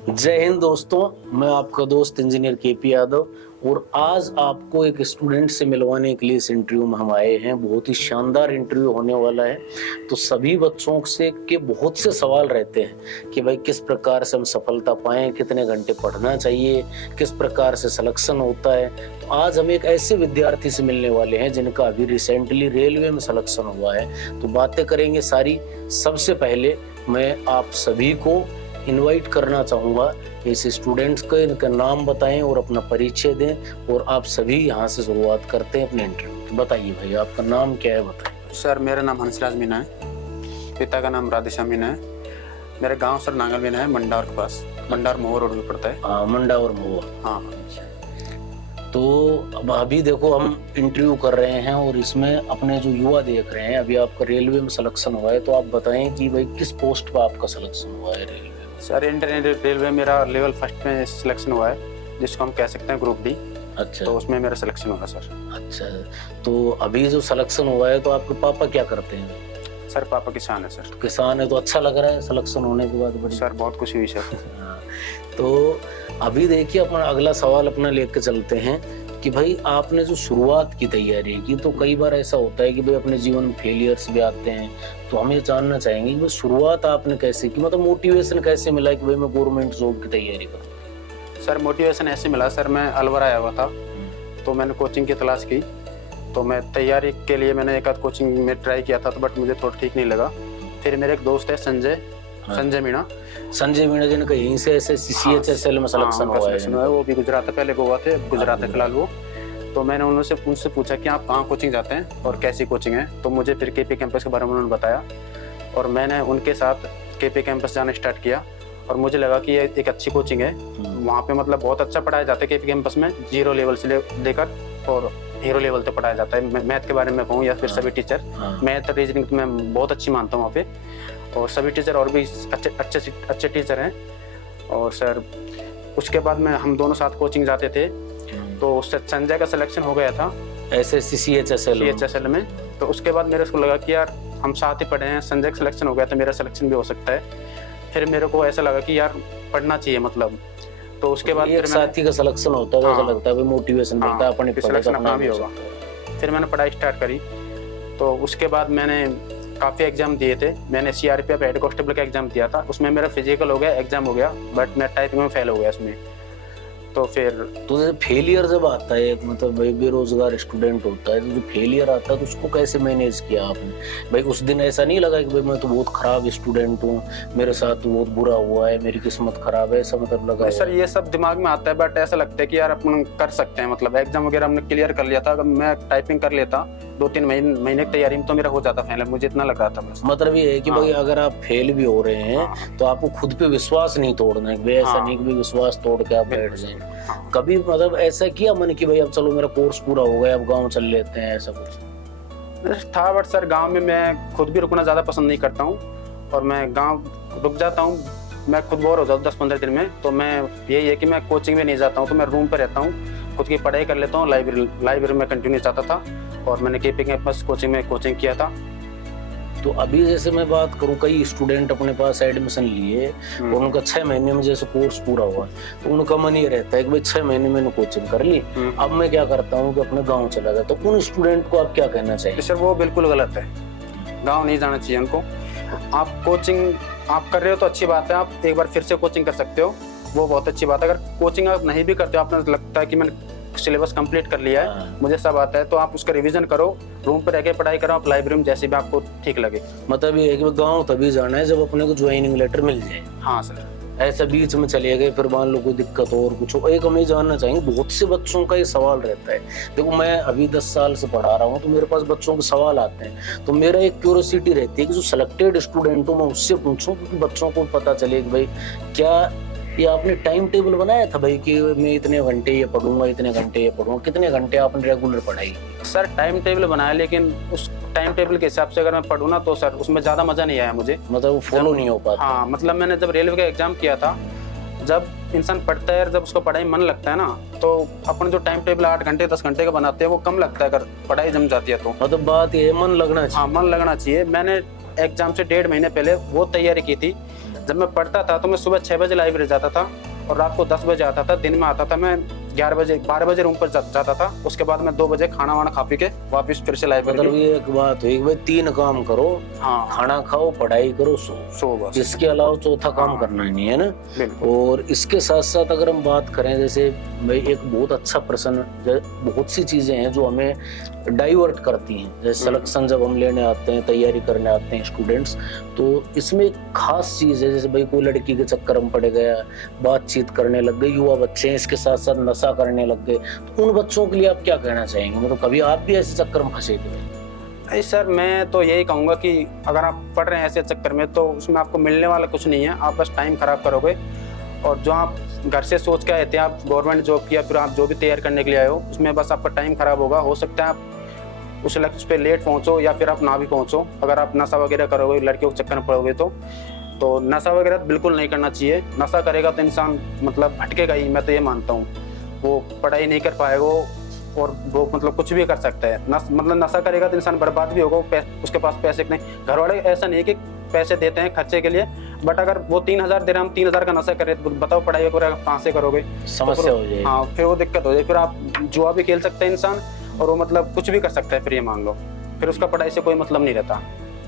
जय हिंद दोस्तों, मैं आपका दोस्त इंजीनियर केपी यादव और आज आपको एक स्टूडेंट से मिलवाने के लिए इस इंटरव्यू में हम आए हैं। बहुत ही शानदार इंटरव्यू होने वाला है। तो सभी बच्चों से के बहुत से सवाल रहते हैं कि भाई किस प्रकार से हम सफलता पाएं, कितने घंटे पढ़ना चाहिए, किस प्रकार से सिलेक्शन होता है। तो आज हम एक ऐसे विद्यार्थी से मिलने वाले हैं जिनका अभी रिसेंटली रेलवे में सिलेक्शन हुआ है। तो बातें करेंगे सारी। सबसे पहले मैं आप सभी को इनवाइट करना चाहूँगा कि इस स्टूडेंट्स को इनका नाम बताएं और अपना परिचय दें और आप सभी यहाँ से शुरुआत करते हैं अपने इंटरव्यू। बताइए भाई, आपका नाम क्या है, बताइए। सर मेरा नाम हंसराज मीना है, पिता का नाम राधेश्याम मीना है। मेरा गांव सर नांगल मीना है, मंडार के पास, मंडार महुआ रोड में पड़ता है। हाँ, मंडा और महुआ। हाँ। तो अब अभी देखो हम इंटरव्यू कर रहे हैं और इसमें अपने जो युवा देख रहे हैं, अभी आपका रेलवे में सिलेक्शन हुआ है, तो आप बताएं कि भाई किस पोस्ट पर आपका सिलेक्शन हुआ है रेलवे? सर इंडियन रेलवे मेरा लेवल फर्स्ट में सिलेक्शन हुआ है, जिसको हम कह सकते हैं ग्रुप डी। अच्छा, तो उसमें मेरा सिलेक्शन हुआ सर। अच्छा। तो अभी जो सिलेक्शन हुआ है, तो आपके पापा क्या करते हैं? सर पापा किसान है सर। तो किसान है, तो अच्छा लग रहा है सिलेक्शन होने के बाद? बड़ी सर बहुत खुशी हुई सर। हाँ, तो अभी देखिए अपना अगला सवाल अपना लेकर चलते हैं कि भाई आपने जो शुरुआत की तैयारी की, तो कई बार ऐसा होता है कि भाई अपने जीवन में फेलियर्स भी आते हैं। तो हम ये जानना चाहेंगे कि भाई शुरुआत आपने कैसे की, मतलब मोटिवेशन कैसे मिला कि भाई मैं गवर्नमेंट जॉब की तैयारी करूँ? सर मोटिवेशन ऐसे मिला सर, मैं अलवर आया हुआ था, तो मैंने कोचिंग की तलाश की। तो मैं तैयारी के लिए मैंने एक आध कोचिंग में ट्राई किया था, तो बट मुझे थोड़ा ठीक नहीं लगा। फिर मेरे एक दोस्त है संजय, संजय मीणा। संजय मीणा जिनका यहीं से CHSL में सिलेक्शन हुआ है। वो भी गुजरात, पहले गोवा थे, गुजरात है फिलहाल वो। तो मैंने उनसे पूछा कि आप कहाँ कोचिंग जाते हैं और कैसी कोचिंग है। तो मुझे फिर केपी कैंपस के बारे में उन्होंने बताया और मैंने उनके साथ केपी कैंपस जाना स्टार्ट किया। और मुझे लगा कि ये एक अच्छी कोचिंग है। वहाँ पे मतलब बहुत अच्छा पढ़ाया जाता है केपी कैंपस में, 0 लेवल से लेकर और हीरो लेवल तक पढ़ाया जाता है। मैथ के बारे में कहूँ या फिर सभी टीचर, मैथ रीजनिंग तो मैं बहुत अच्छी मानता हूँ वहाँ पे। और सभी टीचर और भी अच्छे टीचर हैं। और सर उसके बाद में हम दोनों साथ कोचिंग जाते थे। तो उससे संजय का सिलेक्शन हो गया था CHSL में। तो उसके बाद मेरे को लगा कि यार हम साथ ही पढ़े हैं, संजय का सिलेक्शन हो गया तो मेरा सिलेक्शन भी हो सकता है। फिर मेरे को ऐसा लगा कि यार पढ़ना चाहिए मतलब। तो उसके बाद एक साथी का सिलेक्शन होता है, ऐसा लगता है मोटिवेशन मिलता है, अपने सिलेक्शन अपना भी होगा। फिर मैंने पढ़ाई स्टार्ट करी। तो उसके बाद मैंने काफ़ी एग्जाम दिए थे। मैंने CRPF हेड कांस्टेबल का एग्जाम दिया था, उसमें मेरा फिजिकल हो गया, एग्जाम हो गया, बट मैं टाइपिंग में फेल हो गया उसमें। तो फिर तो फेलियर जब आता है, मतलब भाई बेरोजगार स्टूडेंट होता है, तो जो फेलियर आता है तो उसको कैसे मैनेज किया आपने? भाई उस दिन ऐसा नहीं लगा कि भाई मैं तो बहुत खराब स्टूडेंट हूँ, मेरे साथ तो बहुत बुरा हुआ है, मेरी किस्मत खराब है, ऐसा मतलब लगा? सर ये सब दिमाग में आता है, बट ऐसा लगता है कि यार अपन कर सकते हैं। मतलब एग्जाम वगैरह हमने क्लियर कर लिया था। अगर मैं टाइपिंग कर लेता 2-3 महीने की तैयारी में तो मेरा हो जाता फाइनल, मुझे इतना लग रहा था बस। मतलब ये है कि भाई अगर आप फेल भी हो रहे हैं तो आपको खुद पे विश्वास नहीं तोड़ना है। ऐसा नहीं कि विश्वास तोड़ के आप बैठ जाएं। कभी मतलब ऐसा किया मन की भाई अब चलो मेरा कोर्स पूरा हो गया, अब गांव चल लेते हैं, ऐसा कुछ था? बट सर गांव में मैं खुद भी रुकना ज़्यादा पसंद नहीं करता हूँ और मैं गांव रुक जाता हूँ, मैं खुद बोर हो जाता हूँ 10-15 दिन में। तो मैं यही है कि मैं कोचिंग में नहीं जाता हूँ, तो मैं रूम पर रहता हूँ, खुद की पढ़ाई कर लेता हूँ। लाइब्रेरी में कंटिन्यू जाता था और मैंने केपी कैंपस कोचिंग में कोचिंग किया था। तो अभी जैसे मैं बात करूं, कई स्टूडेंट अपने पास एडमिशन लिए और उनका 6 महीने में जैसे कोर्स पूरा हुआ, तो उनका मन ये रहता है कि भाई 6 महीने मैंने कोचिंग कर ली, अब मैं क्या करता हूँ कि अपने गांव चला गया। तो उन स्टूडेंट को आप क्या कहना चाहिए? सर वो बिल्कुल गलत है, गाँव नहीं जाना चाहिए उनको। आप कोचिंग आप कर रहे हो तो अच्छी बात है, आप एक बार फिर से कोचिंग कर सकते हो, वो बहुत अच्छी बात है। अगर कोचिंग आप नहीं भी करते हो, आपने लगता है कि मैंने सिलेबस कंप्लीट कर लिया है, मुझे सब आता है, तो आप उसका रिवीजन करो, रूम पर रह के पढ़ाई करो, आप लाइब्रेरी में जैसे भी आपको ठीक लगे। मतलब ये है कि गांव तभी जाना है जब अपने को ज्वाइनिंग लेटर मिल जाए। हाँ सर। ऐसा बीच में चले गए फिर मान लो कोई दिक्कत हो और कुछ हो। एक हम ये जानना चाहेंगे, बहुत से बच्चों का ये सवाल रहता है। देखो मैं अभी 10 साल से पढ़ा रहा हूँ, तो मेरे पास बच्चों के सवाल आते हैं, तो मेरा एक क्यूरियोसिटी रहती है कि जो सिलेक्टेड स्टूडेंट हूँ मैं उससे पूछूं, क्योंकि बच्चों को पता चले कि भाई क्या ये आपने टाइम टेबल बनाया था भाई कि मैं इतने घंटे ये पढ़ूंगा, इतने घंटे ये पढ़ूंगा, कितने घंटे आपने रेगुलर पढ़ाई? सर टाइम टेबल बनाया, लेकिन उस टाइम टेबल के हिसाब से अगर मैं पढ़ूँ ना तो सर उसमें ज़्यादा मज़ा नहीं आया मुझे। मतलब वो फॉलो नहीं हो पाता? हाँ, मतलब मैंने जब रेलवे का एग्जाम किया था, जब इंसान पढ़ता है, जब उसको पढ़ाई मन लगता है ना, तो अपन जो टाइम टेबल 8 घंटे 10 घंटे का बनाते हैं वो कम लगता है अगर पढ़ाई जम जाती है तो। मतलब बात ये मन लगना चाहिए। हाँ, मन लगना चाहिए। मैंने एग्जाम से 1.5 महीने पहले वो तैयारी की थी, जब मैं पढ़ता था तो मैं सुबह 6 बजे लाइब्रेरी जाता था और रात को 10 बजे आता था। दिन में आता था मैं 12 बजे रूम पर जाता था। उसके बाद मैं 2 बजे खाना वाना खा पी के वापस फिर से मतलब लाइब्रेरी। ये एक बात हुई कि भाई 3 काम करो, हाँ, खाना खाओ, पढ़ाई करो, सो बस। इसके अलावा चौथा काम हाँ। करना ही नहीं है ना। बिल्कुल। और इसके साथ साथ अगर हम बात करें, जैसे भाई एक बहुत अच्छा प्रश्न, बहुत सी चीजें हैं जो हमें डाइवर्ट करती हैं, जैसे सिलेक्शन जब हम लेने आते हैं, तैयारी करने आते हैं स्टूडेंट्स, तो इसमें एक खास चीज है, जैसे भाई कोई लड़की के चक्कर में पड़ गया, बातचीत करने लग गए, युवा बच्चे हैं, इसके साथ साथ नशा करने लग गए, तो उन बच्चों के लिए आप क्या कहना चाहेंगे? मतलब कभी आप भी ऐसे चक्कर में फंसे थे? नहीं सर, मैं तो यही कहूँगा कि अगर आप पढ़ रहे हैं ऐसे चक्कर में तो उसमें आपको मिलने वाला कुछ नहीं है, आप बस टाइम खराब करोगे। और जो आप घर से सोच के आए थे, आप गवर्नमेंट जॉब की या फिर आप जो भी तैयार करने के लिए आए हो, उसमें बस आपका टाइम खराब होगा। हो सकता है आप उस लक्ष्य पे लेट पहुँचो या फिर आप ना भी पहुँचो। अगर आप नशा वगैरह करोगे, लड़कियों के चक्कर में पड़ोगे तो नशा वगैरह बिल्कुल नहीं करना चाहिए। नशा करेगा तो इंसान मतलब भटकेगा ही, मैं तो ये मानता हूँ। वो पढ़ाई नहीं कर पाएगा और वो मतलब कुछ भी कर सकता है। मतलब नशा करेगा तो इंसान बर्बाद भी होगा। उसके पास पैसे नहीं, घर वाले ऐसा नहीं है कि पैसे देते हैं खर्चे के लिए, बट अगर वो 3,000 दे रहे हैं, हम 3,000 का नशा कर रहे हैं, तो बताओ पढ़ाई कहाँ से करोगे? समस्या हो जाएगी। हाँ, फिर वो दिक्कत हो जाए। फिर आप जुआ भी खेल सकते हैं इंसान, और वो मतलब कुछ भी कर सकता है। फिर ये मान लो, फिर उसका पढ़ाई से कोई मतलब नहीं रहता।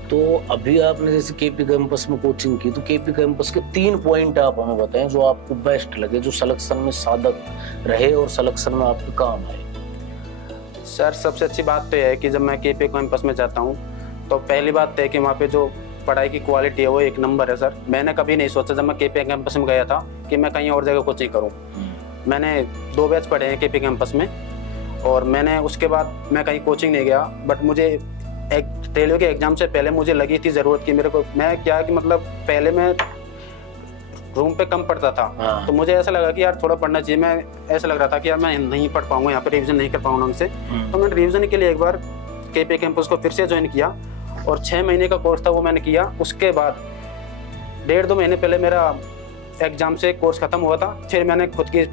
तो अभी आपने जैसे केपी कैंपस में कोचिंग की, तो केपी कैंपस के 3 पॉइंट आप हमें बताएं जो आपको बेस्ट लगे, जो सिलेक्शन में साधक रहे और सिलेक्शन में आपके काम आए। सर, सबसे अच्छी बात तो यह है कि जब मैं केपी कैंपस में जाता हूँ तो पहली बात तो है कि वहाँ पे जो पढ़ाई की क्वालिटी है वो 1 नंबर है सर। मैंने कभी नहीं सोचा जब मैं केपी कैंपस में गया था कि मैं कहीं और जगह कोचिंग करूँ। मैंने 2 बैच पढ़े हैं केपी कैंपस में, और मैंने उसके बाद मैं कहीं कोचिंग नहीं गया। बट मुझे एक रेलवे के एग्जाम से पहले मुझे लगी थी ज़रूरत कि मेरे को, मैं क्या कि मतलब पहले मैं रूम पे कम पढ़ता था, तो मुझे ऐसा लगा कि यार थोड़ा पढ़ना चाहिए। मैं ऐसा लग रहा था कि यार मैं नहीं पढ़ पाऊंगा, यहाँ पे रिवीजन नहीं कर पाऊंगा ढंग से। तो मैंने रिवीजन के लिए एक बार केपी कैंपस को फिर से ज्वाइन किया, और 6 महीने का कोर्स था वो मैंने किया। उसके बाद 1.5-2 महीने पहले मेरा एग्जाम से कोर्स खत्म हुआ था। फिर मैंने खुद की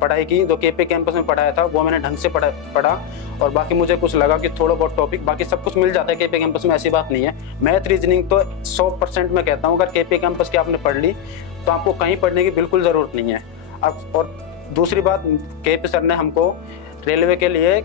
पढ़ाई की, जो केपी कैंपस में पढ़ाया था वो मैंने ढंग से पढ़ा। और बाकी मुझे कुछ लगा कि थोड़ा बहुत टॉपिक, बाकी सब कुछ मिल जाता है केपी कैंपस में, ऐसी बात नहीं है। मैथ रीजनिंग तो 100% मैं कहता हूँ, अगर केपी कैंपस की आपने पढ़ ली तो आपको कहीं पढ़ने की बिल्कुल ज़रूरत नहीं है। अब और दूसरी बात, केपी सर ने हमको रेलवे के लिए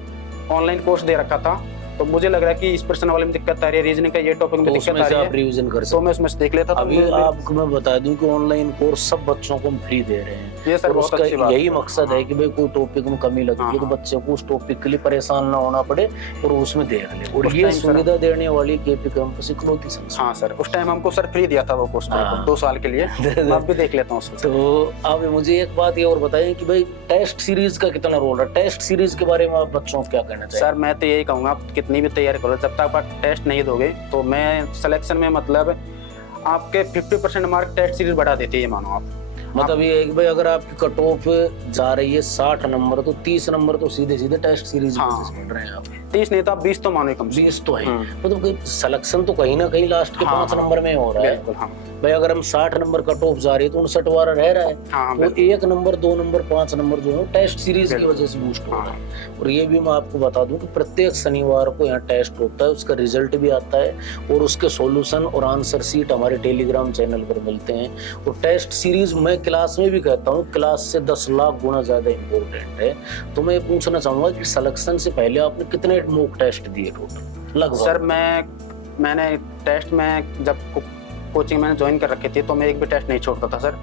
ऑनलाइन कोर्स दे रखा था, तो मुझे लग रहा है कि इस प्रश्न वाले में दिक्कत आ रही है, रीजनिंग का ये टॉपिक में दिक्कत आ रही है, रिवीजन कर तो मैं उसमें से देख लेता था। अभी आपको मैं बता दूं कि ऑनलाइन कोर्स सब बच्चों को हम फ्री दे रहे हैं। ये सर बहुत अच्छी बात है। यही मकसद है कि भाई कोई टॉपिक में कमी लगी है तो बच्चे को उस टॉपिक के लिए परेशान ना होना पड़े और उसमें देख ले। और ये सुविधा देने वाली केपी कैंपस इकलौती संस्था। हाँ सर, उस टाइम हमको सर फ्री दिया था वो कोर्स, 2 साल के लिए। मैं अब भी देख लेता हूँ उसको। तो आप मुझे एक बात ये और बताइए कि भाई टेस्ट सीरीज का कितना रोल है? टेस्ट सीरीज के बारे में आप बच्चों को क्या कहना चाहिए? सर, मैं तो यही कहूँगा, आप कितनी भी तैयारी करो, जब तक आप टेस्ट नहीं दोगे तो मैं सिलेक्शन में मतलब आपके 50% मार्क टेस्ट सीरीज बढ़ा देती है, ये मानो आप। मतलब ये एक भाई अगर आपकी कट ऑफ जा रही है 60 नंबर, तो 30 नंबर तो सीधे सीधे टेस्ट सीरीज में मिल रहे हैं आप। 30 नहीं तो आप 20 तो मानो ही, कम 20 तो है। मतलब सिलेक्शन तो कहीं ना कहीं लास्ट के 5 नंबर में हो रहा है। भाई अगर हम 60 नंबर कट ऑफ जा रही है तो 59 वाला रह रहा है, वो 1 नंबर 2 नंबर 5 नंबर जो है टेस्ट सीरीज की वजह से बूस्ट हो रहा है। और ये भी मैं आपको बता दूं कि प्रत्येक शनिवार को यहाँ टेस्ट होता है, उसका रिजल्ट भी आता है और उसके सॉल्यूशन और आंसर शीट हमारे टेलीग्राम चैनल पर मिलते हैं। और टेस्ट सीरीज मैं क्लास में भी कहता हूँ, क्लास से 10 लाख गुना ज्यादा इम्पोर्टेंट है। तो मैं पूछना चाहूंगा कि सिलेक्शन से पहले आपने कितने मॉक टेस्ट दिए टोटल लगभग? सर, मैंने टेस्ट में जब कोचिंग मैंने ज्वाइन कर रखी थी तो मैं एक भी टेस्ट नहीं छोड़ता था सर।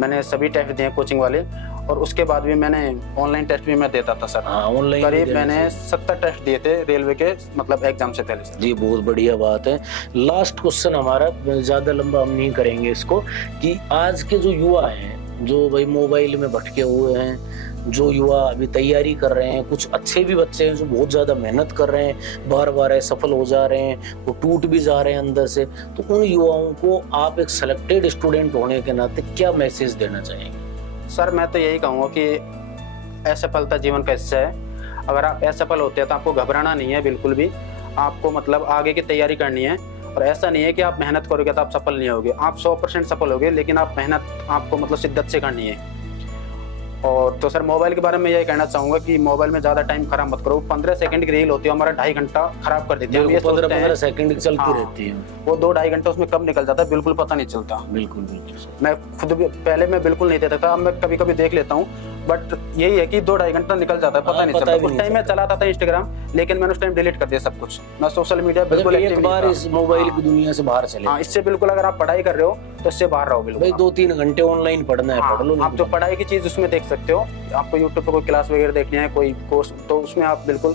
मैंने सभी टेस्ट दिए कोचिंग वाले, और उसके बाद भी मैंने ऑनलाइन टेस्ट भी मैं देता था सर। ऑनलाइन करीब मैंने 70 टेस्ट दिए थे रेलवे के मतलब एग्जाम से पहले। जी, बहुत बढ़िया बात है। लास्ट क्वेश्चन हमारा, ज्यादा लंबा हम नहीं करेंगे इसको, कि आज के जो युवा हैं, जो भाई मोबाइल में भटके हुए हैं, जो युवा अभी तैयारी कर रहे हैं, कुछ अच्छे भी बच्चे हैं जो बहुत ज्यादा मेहनत कर रहे हैं, बार बार असफल हो जा रहे हैं, वो टूट भी जा रहे हैं अंदर से, तो उन युवाओं को आप एक सिलेक्टेड स्टूडेंट होने के नाते क्या मैसेज देना चाहेंगे? सर, मैं तो यही कहूँगा कि असफलता जीवन का हिस्सा है। अगर आप असफल होते हैं तो आपको घबराना नहीं है बिल्कुल भी। आपको मतलब आगे की तैयारी करनी है, और ऐसा नहीं है कि आप मेहनत करोगे तो आप सफल नहीं होगे। आप 100% सफल होगे, लेकिन आप मेहनत आपको मतलब शिद्दत से करनी है। और तो सर मोबाइल के बारे में यही कहना चाहूंगा कि मोबाइल में ज्यादा टाइम खराब मत करो। 15 सेकंड की रील होती है, हमारा 2.5 घंटा खराब कर देती है। हम ये सोचते 15 हैं सेकंड चलती हाँ, रहती है। वो 2-2.5 घंटा उसमें कब निकल जाता है बिल्कुल पता नहीं चलता। बिल्कुल बिल्कुल सर। मैं खुद भी पहले मैं बिल्कुल नहीं देता था, अब मैं कभी कभी देख लेता हूँ, बट यही है कि 2-2.5 घंटा निकल जाता है, पता नहीं पता चलता। भी उस नहीं टाइम मैं चलाता था इंस्टाग्राम, लेकिन मैंने उस टाइम डिलीट कर दिया सब कुछ। मैं सोशल मीडिया बिल्कुल मतलब एक्टिव एक नहीं बार था। इस मोबाइल हाँ, की दुनिया से बाहर चले हाँ, इससे बिल्कुल अगर आप पढ़ाई कर रहे हो तो इससे बाहर रहो बिल्कुल। भाई 2-3 घंटे ऑनलाइन पढ़ना है, हाँ, पढ़ लो। आप जो पढ़ाई की चीज उसमें देख सकते हो। आपको यूट्यूब पे कोई क्लास वगैरह देखनी है, कोई कोर्स, तो उसमें आप बिल्कुल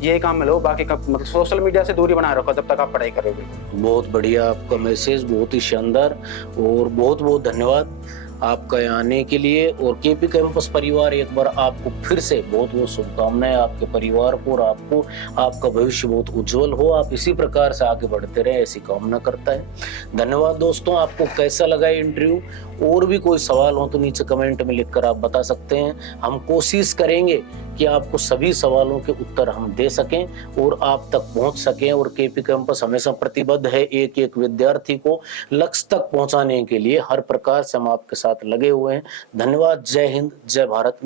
यही काम में लो। बाकी का मतलब सोशल मीडिया से दूरी बनाए रखो जब तक आप पढ़ाई कर रहे हो बिल्कुल। बहुत बढ़िया आपका मैसेज, बहुत ही शानदार, और बहुत बहुत धन्यवाद आपका यहाँ आने के लिए। और केपी कैंपस परिवार एक बार आपको फिर से बहुत बहुत शुभकामनाएं, आपके परिवार को और आपको। आपका भविष्य बहुत उज्जवल हो, आप इसी प्रकार से आगे बढ़ते रहे, ऐसी कामना करता है। धन्यवाद दोस्तों। आपको कैसा लगा ये इंटरव्यू? और भी कोई सवाल हो तो नीचे कमेंट में लिखकर आप बता सकते हैं। हम कोशिश करेंगे कि आपको सभी सवालों के उत्तर हम दे सकें और आप तक पहुंच सकें। और केपी कैंपस हमेशा प्रतिबद्ध है एक एक विद्यार्थी को लक्ष्य तक पहुंचाने के लिए। हर प्रकार से हम आपके साथ लगे हुए हैं। धन्यवाद। जय हिंद, जय भारत।